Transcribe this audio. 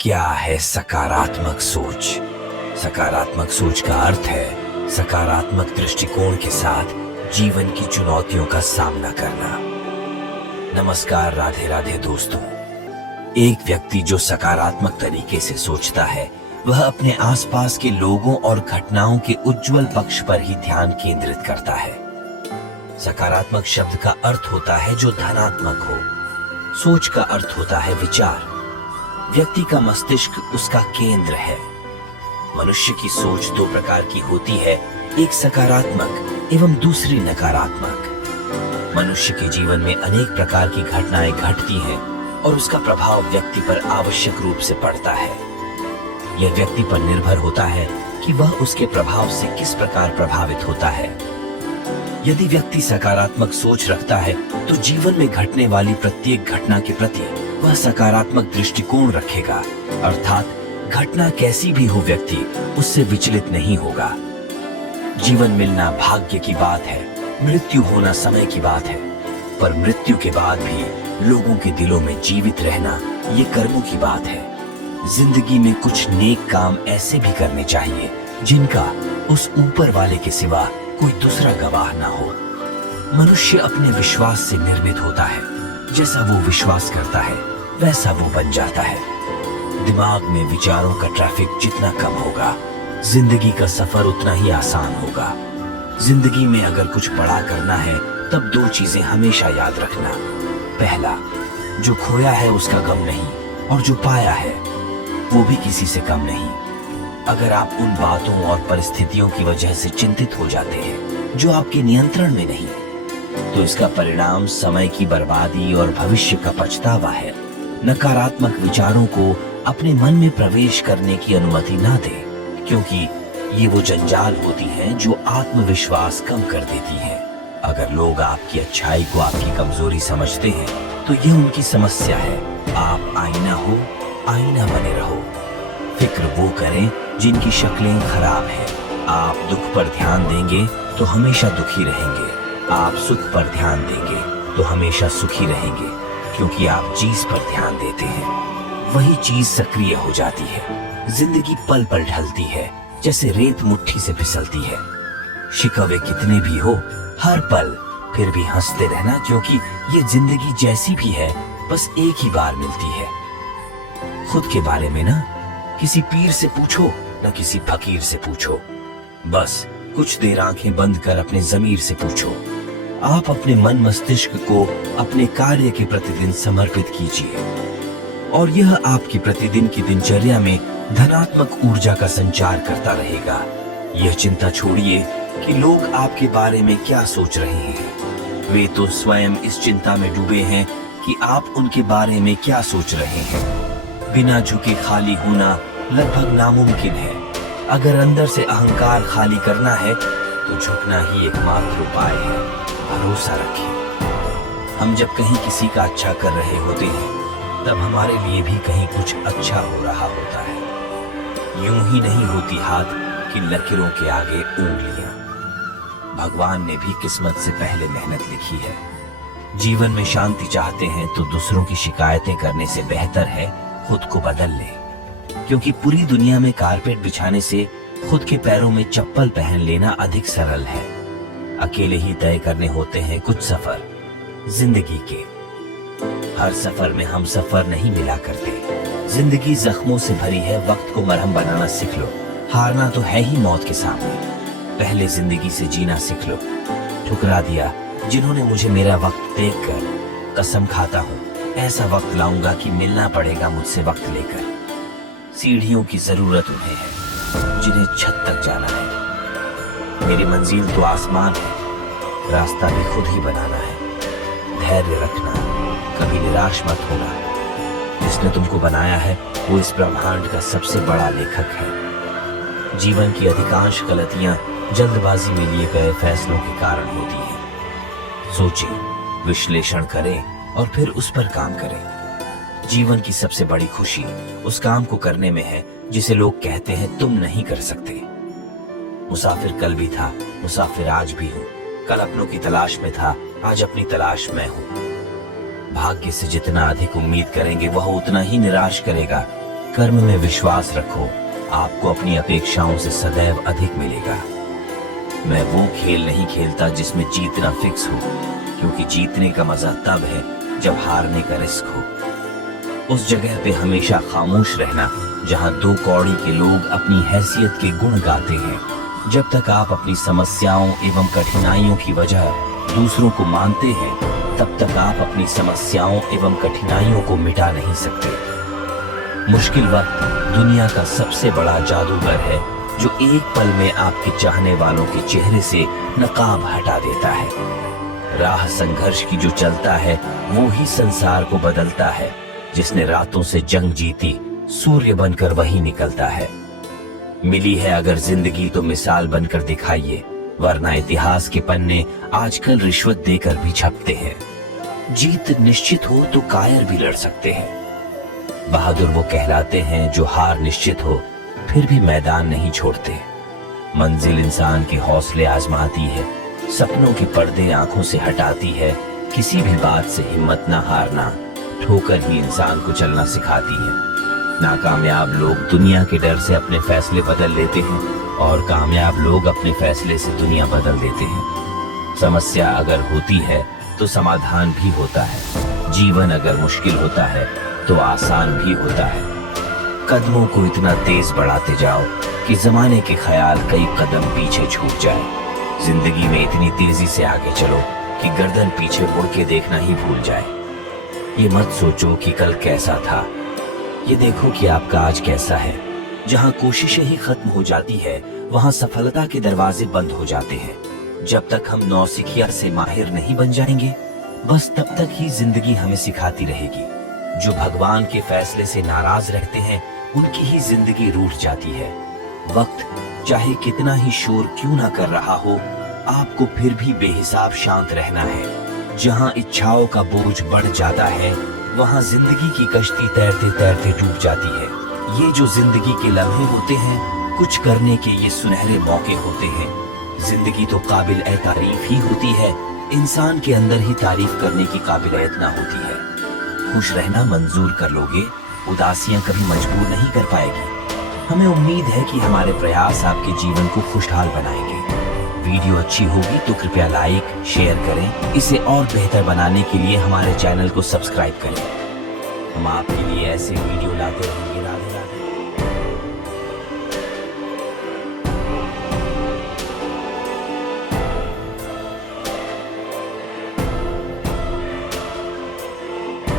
क्या है सकारात्मक सोच? सकारात्मक सोच का अर्थ है सकारात्मक दृष्टिकोण के साथ जीवन की चुनौतियों का सामना करना। नमस्कार, राधे राधे दोस्तों। एक व्यक्ति जो सकारात्मक तरीके से सोचता है वह अपने आसपास के लोगों और घटनाओं के उज्जवल पक्ष पर ही ध्यान केंद्रित करता है। सकारात्मक शब्द का अर्थ होता है जो धनात्मक हो। सोच का अर्थ होता है विचार। व्यक्ति का मस्तिष्क उसका केंद्र है। मनुष्य की सोच दो प्रकार की होती है, एक सकारात्मक एवं दूसरी नकारात्मक। मनुष्य के जीवन में अनेक प्रकार की घटनाएं घटती हैं और उसका प्रभाव व्यक्ति पर आवश्यक रूप से पड़ता है। यह व्यक्ति पर निर्भर होता है कि वह उसके प्रभाव से किस प्रकार प्रभावित होता है। यदि व्यक्ति सकारात्मक सोच रखता है तो जीवन में घटने वाली प्रत्येक घटना के प्रति वह सकारात्मक दृष्टिकोण रखेगा, अर्थात घटना कैसी भी हो व्यक्ति उससे विचलित नहीं होगा। जीवन मिलना भाग्य की बात है, मृत्यु होना समय की बात है, पर मृत्यु के बाद भी लोगों के दिलों में जीवित रहना ये कर्मों की बात है। जिंदगी में कुछ नेक काम ऐसे भी करने चाहिए जिनका उस ऊपर वाले के सिवा कोई दूसरा गवाह ना हो। मनुष्य अपने विश्वास से निर्मित होता है। जैसा वो विश्वास करता है वैसा वो बन जाता है। दिमाग में विचारों का ट्रैफिक जितना कम होगा, जिंदगी का सफर उतना ही आसान होगा। जिंदगी में अगर कुछ बड़ा करना है तब दो चीजें हमेशा याद रखना। पहला, जो खोया है उसका गम नहीं, और जो पाया है वो भी किसी से कम नहीं। अगर आप उन बातों और परिस्थितियों की वजह से चिंतित हो जाते हैं जो आपके नियंत्रण में नहीं, तो इसका परिणाम समय की बर्बादी और भविष्य का पछतावा है। नकारात्मक विचारों को अपने मन में प्रवेश करने की अनुमति ना दें, क्योंकि ये वो जंजाल होती हैं जो आत्मविश्वास कम कर देती हैं। अगर लोग आपकी अच्छाई को आपकी कमजोरी समझते हैं तो यह उनकी समस्या है। आप आईना हो, आईना बने रहो। फिक्र वो करें जिनकी शक्लें खराब हैं। आप दुख पर ध्यान देंगे तो हमेशा दुखी रहेंगे। आप सुख पर ध्यान देंगे तो हमेशा सुखी रहेंगे, क्योंकि आप चीज पर ध्यान देते हैं वही चीज सक्रिय हो जाती है। जिंदगी पल पल ढलती है, जैसे रेत मुट्ठी से फिसलती है। शिकवे कितने भी हो, हर पल फिर भी हंसते रहना, क्योंकि ये जिंदगी जैसी भी है बस एक ही बार मिलती है। खुद के बारे में ना किसी पीर से पूछो, न किसी फकीर से पूछो। बस कुछ देर आंखें बंद कर अपने जमीर से पूछो। आप अपने मन मस्तिष्क को अपने कार्य के प्रतिदिन समर्पित कीजिए, और यह आपकी प्रतिदिन की दिनचर्या में धनात्मक ऊर्जा का संचार करता रहेगा। यह चिंता छोड़िए कि लोग आपके बारे में क्या सोच रहे हैं। वे तो स्वयं इस चिंता में डूबे हैं कि आप उनके बारे में क्या सोच रहे हैं। बिना झुके खाली होना लगभग नामुमकिन है। अगर अंदर से अहंकार खाली करना है तो झुकना ही एकमात्र उपाय है। भरोसा रखें। हम जब कहीं किसी का अच्छा कर रहे होते हैं तब हमारे लिए भी कहीं कुछ अच्छा हो रहा होता है। यूं ही नहीं होती हाथ कि लकीरों के आगे उंगलियां। भगवान ने भी किस्मत से पहले मेहनत लिखी है। जीवन में शांति चाहते हैं तो दूसरों की शिकायतें करने से बेहतर है खुद को बदल ले, क्योंकि पूरी दुनिया में कारपेट बिछाने से खुद के पैरों में चप्पल पहन लेना अधिक सरल है। अकेले ही तय करने होते हैं कुछ सफर जिंदगी के। हर सफर में हम सफर नहीं मिला करते। जिंदगी जख्मों से भरी है, वक्त को मरहम बनाना सीख लो। हारना तो है ही मौत के सामने, पहले जिंदगी से जीना सीख लो। ठुकरा दिया जिन्होंने मुझे मेरा वक्त देखकर। कसम खाता हूँ ऐसा वक्त लाऊंगा कि मिलना पड़ेगा मुझसे वक्त लेकर। सीढ़ियों की जरूरत उन्हें है जिन्हें छत तक जाना है। मेरी मंजिल तो आसमान है, रास्ता भी खुद ही बनाना है। धैर्य रखना, कभी निराश मत होना। जिसने तुमको बनाया है वो इस ब्रह्मांड का सबसे बड़ा लेखक है। जीवन की अधिकांश गलतियां जल्दबाजी में लिए गए फैसलों के कारण होती हैं। सोचें, विश्लेषण करें और फिर उस पर काम करें। जीवन की सबसे बड़ी खुशी उस काम को करने में है जिसे लोग कहते हैं तुम नहीं कर सकते। मुसाफिर कल भी था, मुसाफिर आज भी हूँ। कल अपनों की तलाश में था, आज अपनी तलाश में हूँ। भाग्य से जितना अधिक उम्मीद करेंगे वह उतना ही निराश करेगा। कर्म में विश्वास रखो, आपको अपनी अपेक्षाओं से सदैव अधिक मिलेगा। मैं वो खेल नहीं खेलता जिसमें जीतना फिक्स हो, क्योंकि जीतने का मजा तब है जब हारने का रिस्क हो। उस जगह पे हमेशा खामोश रहना जहां दो कौड़ी के लोग अपनी हैसियत के गुण गाते हैं। जब तक आप अपनी समस्याओं एवं कठिनाइयों की वजह दूसरों को मानते हैं, तब तक आप अपनी समस्याओं एवं कठिनाइयों को मिटा नहीं सकते। मुश्किल वक्त दुनिया का सबसे बड़ा जादूगर है, जो एक पल में आपके चाहने वालों के चेहरे से नकाब हटा देता है। राह संघर्ष की जो चलता है, वो ही संसार को बदलता है। जिसने रातों से जंग जीती, सूर्य बनकर वही निकलता है। मिली है अगर जिंदगी तो मिसाल बनकर दिखाइए, वरना इतिहास के पन्ने आजकल रिश्वत देकर भी छपते हैं। जीत निश्चित हो तो कायर भी लड़ सकते हैं। बहादुर वो कहलाते हैं जो हार निश्चित हो फिर भी मैदान नहीं छोड़ते। मंजिल इंसान के हौसले आजमाती है, सपनों के पर्दे आंखों से हटाती है। किसी भी बात से हिम्मत ना हारना, ठोकर ही इंसान को चलना सिखाती है। नाकामयाब लोग दुनिया के डर से अपने फैसले बदल लेते हैं, और कामयाब लोग अपने फैसले से दुनिया बदल देते हैं। समस्या अगर होती है तो समाधान भी होता है। जीवन अगर मुश्किल होता है तो आसान भी होता है। कदमों को इतना तेज बढ़ाते जाओ कि जमाने के ख्याल कई कदम पीछे छूट जाए। जिंदगी में इतनी तेजी से आगे चलो कि गर्दन पीछे मुड़ के देखना ही भूल जाए। ये मत सोचो कि कल कैसा था, ये देखो कि आपका आज कैसा है। जहां कोशिशें ही खत्म हो जाती है, वहां सफलता के दरवाजे बंद हो जाते हैं। जब तक हम नौसिखिया से माहिर नहीं बन जाएंगे, बस तब तक ही जिंदगी हमें सिखाती रहेगी। जो भगवान के फैसले से नाराज रहते हैं, उनकी ही जिंदगी रूठ जाती है। वक्त चाहे कितना ही शोर क्यों ना कर रहा हो, आपको फिर भी बेहिसाब शांत रहना है। जहां इच्छाओं का बोझ बढ़ जाता है, वहां जिंदगी की कश्ती तैरते तैरते डूब जाती है। ये जो जिंदगी के लम्हे होते हैं, कुछ करने के ये सुनहरे मौके होते हैं। जिंदगी तो काबिल ए तारीफ ही होती है, इंसान के अंदर ही तारीफ करने की काबिलियत ना होती है। खुश रहना मंजूर कर लोगे, उदासियां कभी मजबूर नहीं कर पाएगी। हमें उम्मीद है कि हमारे प्रयास आपके जीवन को खुशहाल बनाएंगे। वीडियो अच्छी होगी तो कृपया लाइक, शेयर करें। इसे और बेहतर बनाने के लिए हमारे चैनल को सब्सक्राइब करें। हम आपके लिए ऐसे वीडियो लाते रहेंगे।